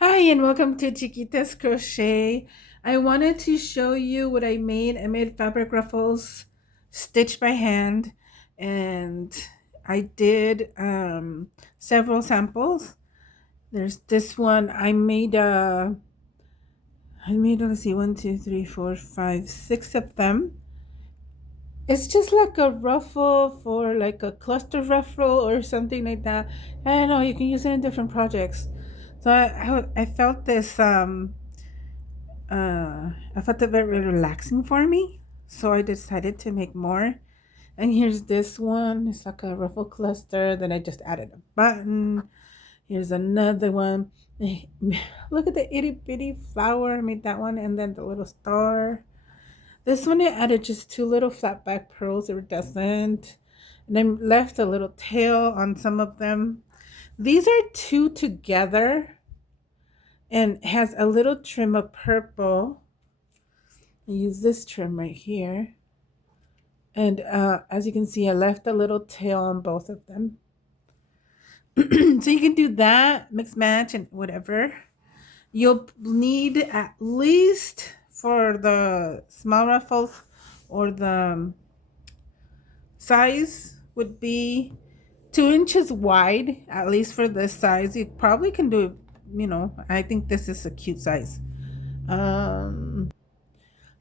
Hi, and welcome to Chiquita's Crochet. I wanted to show you what I made. I made fabric ruffles stitched by hand, and I did several samples. There's this one I made, let's see, one, two, three, four, five, six of them. It's just like a ruffle for like a cluster ruffle or something like that. I don't know, you can use it in different projects. So I felt this I felt it very relaxing for me, so I decided to make more. And here's this one. It's like a ruffle cluster. Then I just added a button. Here's another one. Look at the itty bitty flower. I made that one, and then the little star. This one I added just two little flat back pearls iridescent, and I left a little tail on some of them. These are two together, and has a little trim of purple. I use this trim right here. And as you can see, I left a little tail on both of them. So you can do that, mix match and whatever. You'll need at least for the small ruffles or the size would be 2 inches wide, at least for this size. You probably can do it, I think this is a cute size. Um,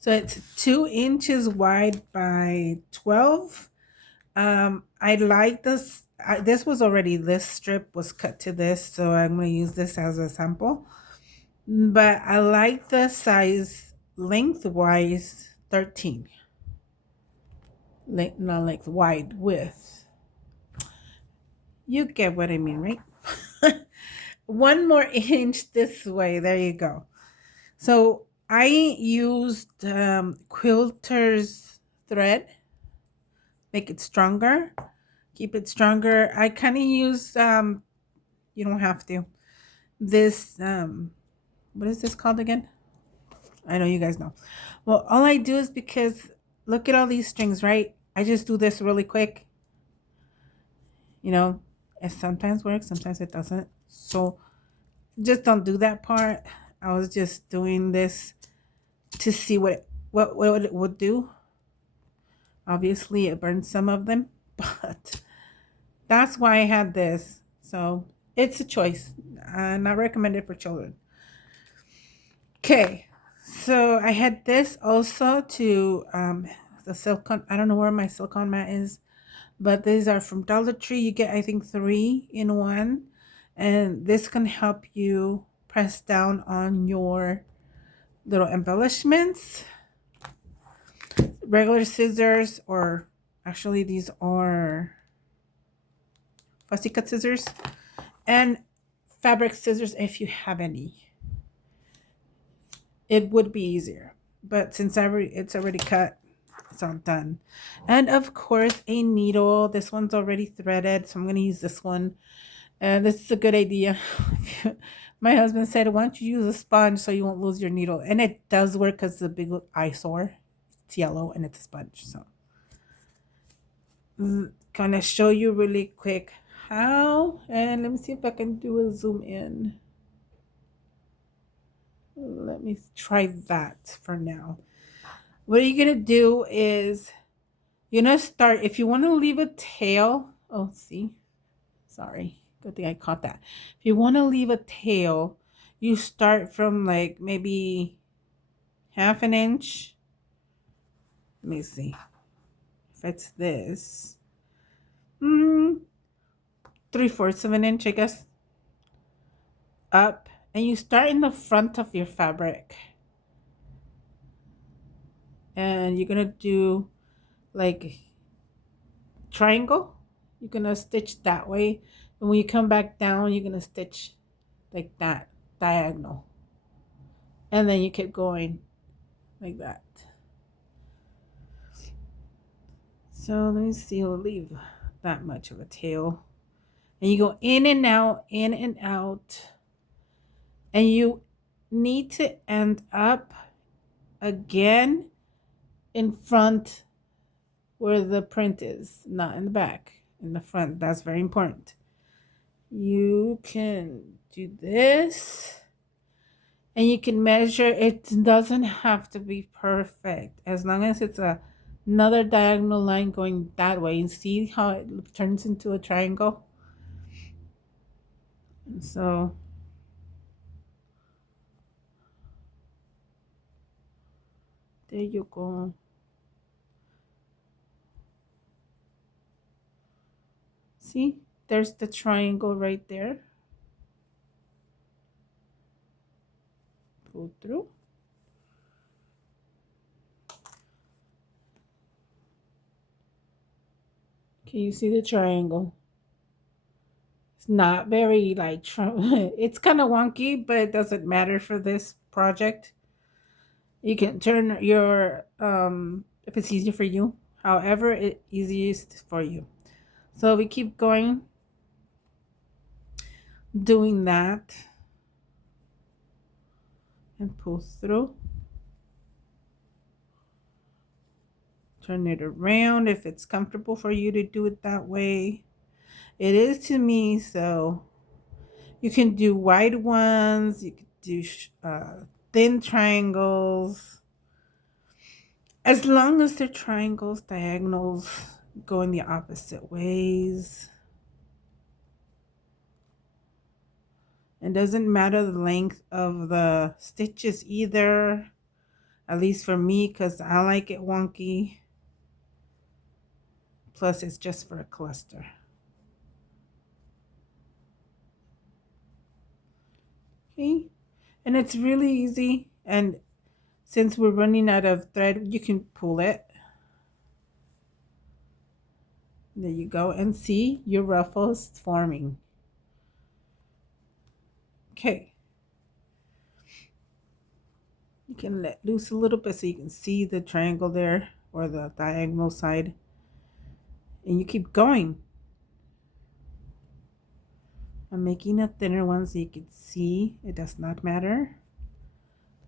so it's 2 inches wide by 12. I like this. This was already, this strip was cut to this, so I'm going to use this as a sample. But I like the size lengthwise 13. Not length, wide, width. You get what I mean, right? One more inch this way. There you go. So I used quilter's thread, make it stronger, keep it stronger. I kind of use you don't have to. This what is this called again? I know you guys know. Well, all I do is, because look at all these strings, right? I just do this really quick. You know, it sometimes works, sometimes it doesn't. So just don't do that part. I was just doing this to see what it would do. Obviously, it burned some of them, but that's why I had this. So it's a choice. Not recommended for children. Okay, so I had this also to the silicone. I don't know where my silicone mat is, but these are from Dollar Tree. You get, I think, 3 in 1, and this can help you press down on your little embellishments. Regular scissors, or actually these are fussy cut scissors, and fabric scissors if you have any. It would be easier, but since it's already cut, it's all done. And of course, a needle. This one's already threaded, so I'm going to use this one. And this is a good idea. My husband said, why don't you use a sponge so you won't lose your needle? And it does work because it's a big eyesore. It's yellow and it's a sponge. So gonna show you really quick how. And let me see if I can do a zoom in. Let me try that for now. What you're gonna do is you're gonna start, if you want to leave a tail. Oh, see, sorry, good thing I caught that. If you want to leave a tail, you start from like maybe half an inch. Let me see if it's this. 3/4 of an inch, I guess, up, and you start in the front of your fabric, and you're gonna do like triangle. You're gonna stitch that way, and when you come back down, you're gonna stitch like that, diagonal, and then you keep going like that. So let me see, we'll leave that much of a tail, and you go in and out, in and out, and you need to end up again in front where the print is, not in the back, in the front. That's very important. You can do this, And you can measure. It doesn't have to be perfect as long as it's another diagonal line going that way. And see how it turns into a triangle. And so there you go. See, there's the triangle right there. Go through. Can you see the triangle? It's not very like it's kind of wonky, but it doesn't matter for this project. You can turn your if it's easier for you, however it easiest for you. So we keep going doing that and pull through. Turn it around if it's comfortable for you to do it that way. It is to me, so you can do wide ones, you could do thin triangles. As long as they're triangles, diagonals go in the opposite ways. It doesn't matter the length of the stitches either, at least for me, because I like it wonky. Plus, it's just for a cluster. Okay, and it's really easy. And since we're running out of thread, you can pull it. There you go, and see your ruffles forming. Okay, you can let loose a little bit so you can see the triangle there or the diagonal side, and you keep going. I'm making a thinner one so you can see it does not matter.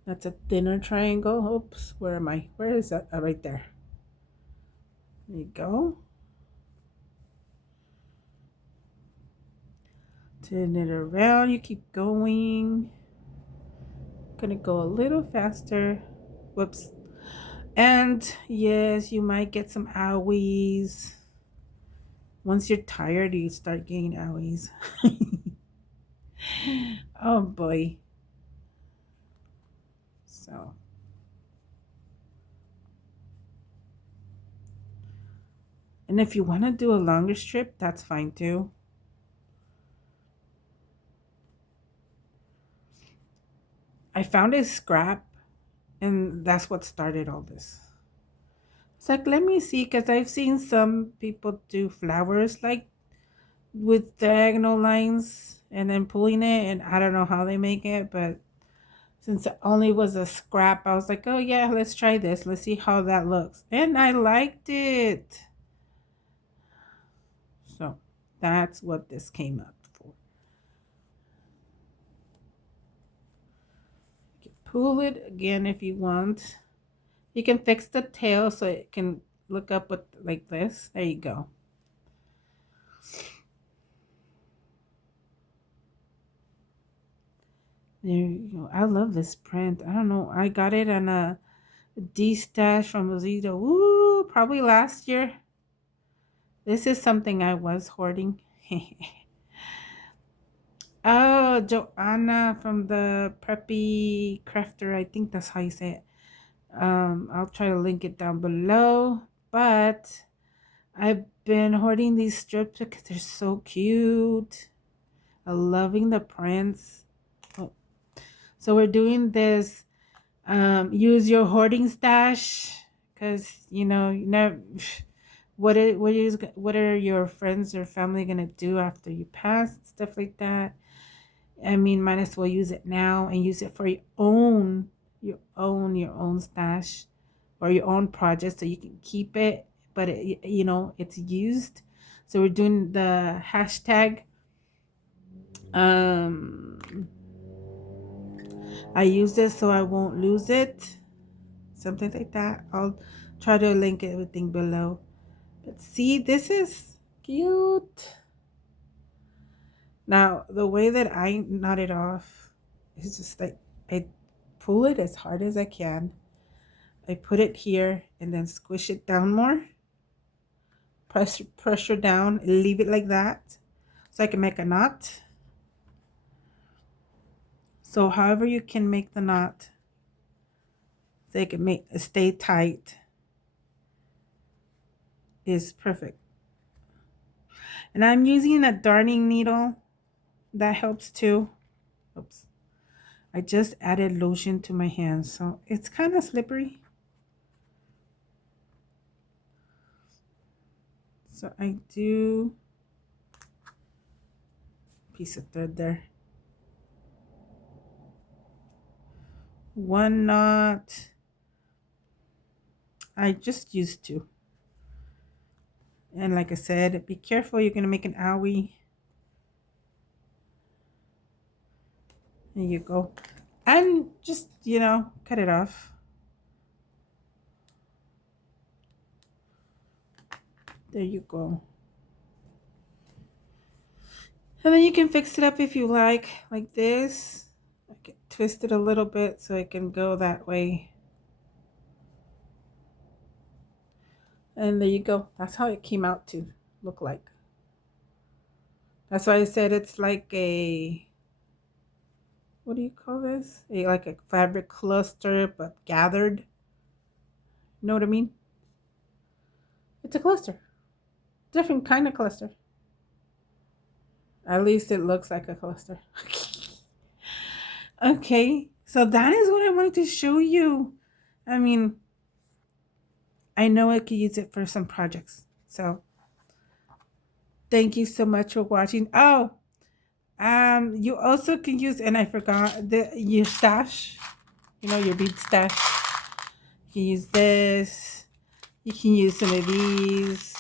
That's a thinner triangle. Oops, where am I? Where is that? Oh, right there. There you go. Turn it around. You keep going. Gonna go a little faster. Whoops. And yes, you might get some owies. Once you're tired, you start getting owies. Oh boy. So. And if you want to do a longer strip, that's fine too. I found a scrap, and that's what started all this. It's like, let me see, because I've seen some people do flowers like with diagonal lines and then pulling it, and I don't know how they make it, but since it only was a scrap, I was like, oh yeah, let's try this. Let's see how that looks. And I liked it. So that's what this came up for. You can pull it again if you want. You can fix the tail so it can look up with like this. There you go. There you go. I love this print. I don't know. I got it on a D-stash from Ozito. Woo! Probably last year. This is something I was hoarding. Oh, Joanna from the Preppy Crafter. I think that's how you say it. I'll try to link it down below. But I've been hoarding these strips because they're so cute. I'm loving the prints. Oh. So we're doing this use your hoarding stash, because you know what are your friends or family gonna do after you pass, stuff like that. I mean, might as well use it now and use it for your own stash or your own project so you can keep it, but it's used. So we're doing the hashtag um I use this so I won't lose it, something like that. I'll try to link everything below. But see, this is cute. Now the way that I knot it off is just like pull it as hard as I can. I put it here and then squish it down more. Pressure down, leave it like that so I can make a knot. So however you can make the knot, so you can make it stay tight, is perfect. And I'm using a darning needle. That helps too. Oops. I just added lotion to my hands, so it's kind of slippery. So I do piece of thread there. One knot. I just used two. And like I said, be careful, you're going to make an owie. There you go. And just, cut it off. There you go. And then you can fix it up if you like this. I can twist it a little bit so it can go that way. And there you go. That's how it came out to look like. That's why I said it's like a, what do you call this? Like a fabric cluster, but gathered. You know what I mean? It's a cluster. Different kind of cluster. At least it looks like a cluster. Okay, so that is what I wanted to show you. I mean, I know I could use it for some projects. So thank you so much for watching. Oh, you also can use, and I forgot, your stash, your bead stash. You can use this. You can use some of these.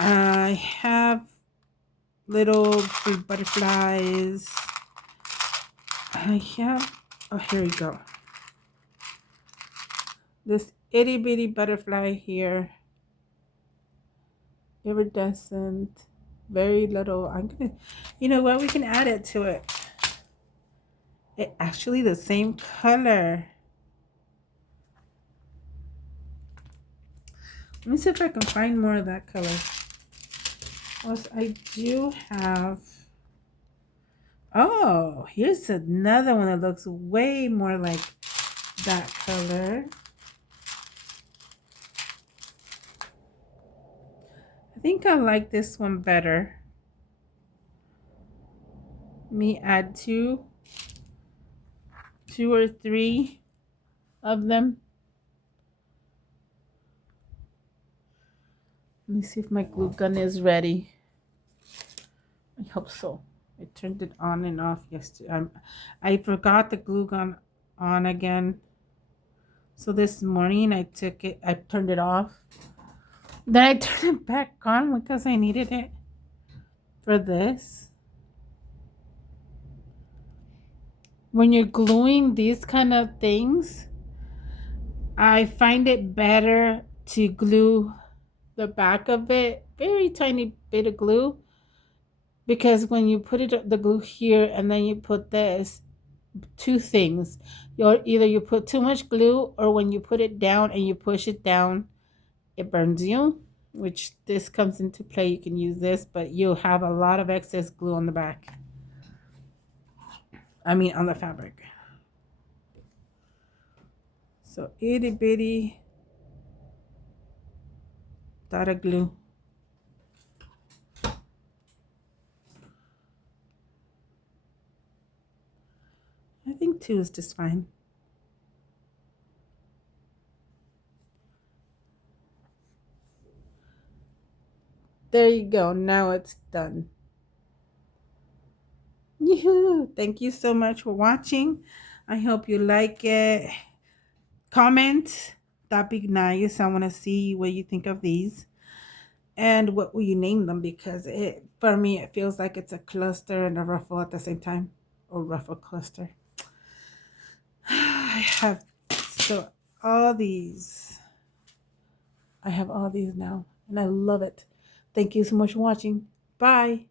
I have little butterflies. I have, oh, here we go. This itty bitty butterfly here. Iridescent. Very little. I'm gonna, you know what? We can add it to it. It actually the same color. Let me see if I can find more of that color. Plus, I do have. Oh, here's another one that looks way more like that color. I think I like this one better. Let me add two or three of them. Let me see if my glue gun is ready. I hope so. I turned it on and off yesterday. I forgot the glue gun on again. So this morning I turned it off. Then I turned it back on because I needed it for this. When you're gluing these kind of things, I find it better to glue the back of it, very tiny bit of glue, because when you put the glue here and then you put this, two things, either you put too much glue, or when you put it down and you push it down, it burns you, which this comes into play. You can use this, but you'll have a lot of excess glue on the back. On the fabric. So itty bitty dot of glue. I think two is just fine. There you go. Now it's done. Yoo-hoo! Thank you so much for watching. I hope you like it. Comment. That'd be nice. I want to see what you think of these. And what will you name them? Because for me, it feels like it's a cluster and a ruffle at the same time. Or ruffle cluster. I have all these. I have all these now. And I love it. Thank you so much for watching. Bye.